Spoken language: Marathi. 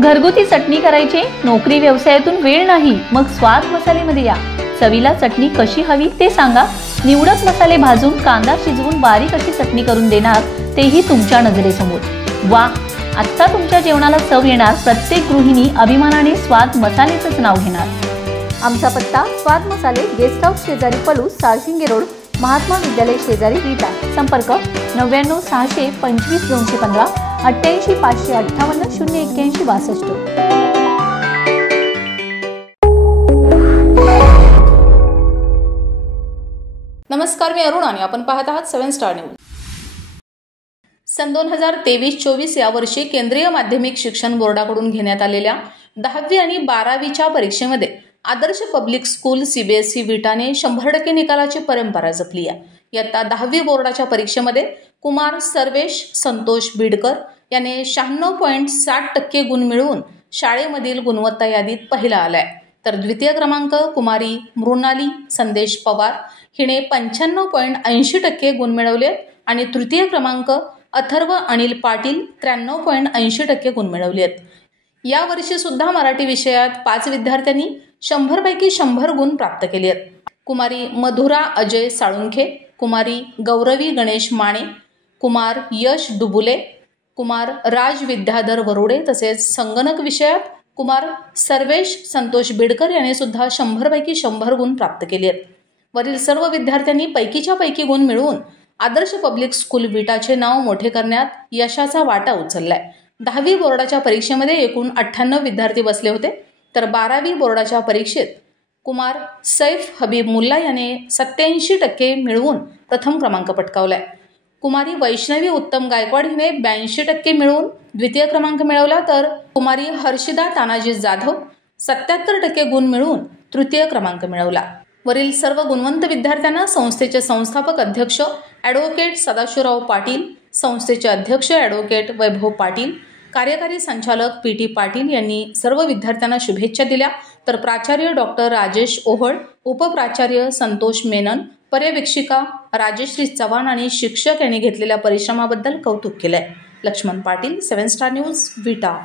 घरगुती चटणी करायची, नोकरी व्यवसायातून वेळ नाही, मग स्वाद मसालेमध्ये या. चवीला चटणी कशी हवी ते सांगा. निवडक मसाले भाजून, कांदा शिजवून बारीक अशी चटणी करून देणार, तेही तुमच्या नजरेसमोर. वा, आता तुमच्या जेवणाला चव येणार. प्रत्येक गृहिणी अभिमानाने स्वाद मसालेचंच नाव घेणार. आमचा पत्ता स्वाद मसाले, गेस्ट हाऊस शेजारी पलूस, साळशिंगे रोड, महात्मा विद्यालय शेजारी विटा. संपर्क 99 600 25 215 88 558 081 62. नमस्कार, मी अरुण आणि आपण पाहत आहात 7 स्टार न्यूज. सन 2023-24 या वर्षी केंद्रीय माध्यमिक शिक्षण बोर्डाकडून घेण्यात आलेल्या 10वी आणि 12वीच्या परीक्षेमध्ये आदर्श पब्लिक स्कूल CBSE विटाने 100% निकालाची परंपरा जपली आहे. इयत्ता 10वी बोर्डाच्या परीक्षेमध्ये कुमार सर्वेश संतोष बिडकर याने 96.60% गुण मिळवून शाळेमधील गुणवत्ता यादीत पहिला आलाय. तर द्वितीय क्रमांक कुमारी मृणाली संदेश पवार हिने 95.80% गुण मिळवले आणि तृतीय क्रमांक अथर्व अनिल पाटील 93.80% गुण मिळवले आहेत. या वर्षी सुद्धा मराठी विषयात 5 विद्यार्थ्यांनी 100 पैकी 100 गुण प्राप्त केले आहेत. कुमारी मधुरा अजय साळुंखे, कुमारी गौरवी गणेश माने, कुमार यश डुबुले, कुमार राज विद्याधर वरुडे तसेच संगणक विषयात कुमार सर्वेश संतोष बिडकर याने सुद्धा 100 पैकी 100 गुण प्राप्त केले आहेत. वरील सर्व विद्यार्थ्यांनी पैकीच्या पैकी गुण मिळवून आदर्श पब्लिक स्कूल विटाचे नाव मोठे करण्यात यशाचा वाटा उचललाय. 10वी बोर्डाच्या परीक्षेमध्ये एकूण 98 विद्यार्थी बसले होते. तर 12वी बोर्डाच्या परीक्षेत कुमार सैफ हबीब मुल्ला याने 87% मिळवून प्रथम क्रमांक पटकावलाय. कुमारी वैष्णवी उत्तम गायकवाड हिने 82% मिळवून द्वितीय क्रमांक मिळवला. तर कुमारी हर्षिदा तानाजी जाधव 77% गुण मिळवून तृतीय क्रमांक मिळवला. वरील सर्व गुणवंत विद्यार्थ्यांना संस्थेचे संस्थापक अध्यक्ष ॲडव्होकेट सदाशिवराव पाटील, संस्थेचे अध्यक्ष ॲडव्होकेट वैभव पाटील, कार्यकारी संचालक PT पाटील यांनी सर्व विद्यार्थ्यांना शुभेच्छा दिल्या. तर प्राचार्य डॉक्टर राजेश ओहळ, उपप्राचार्य संतोष मेनन, पर्यवेक्षिका राजेश्री चव्हाण आणि शिक्षक यांनी घेतलेल्या परिश्रमाबद्दल कौतुक केलंय. लक्ष्मण पाटील, 7 स्टार न्यूज, विटा.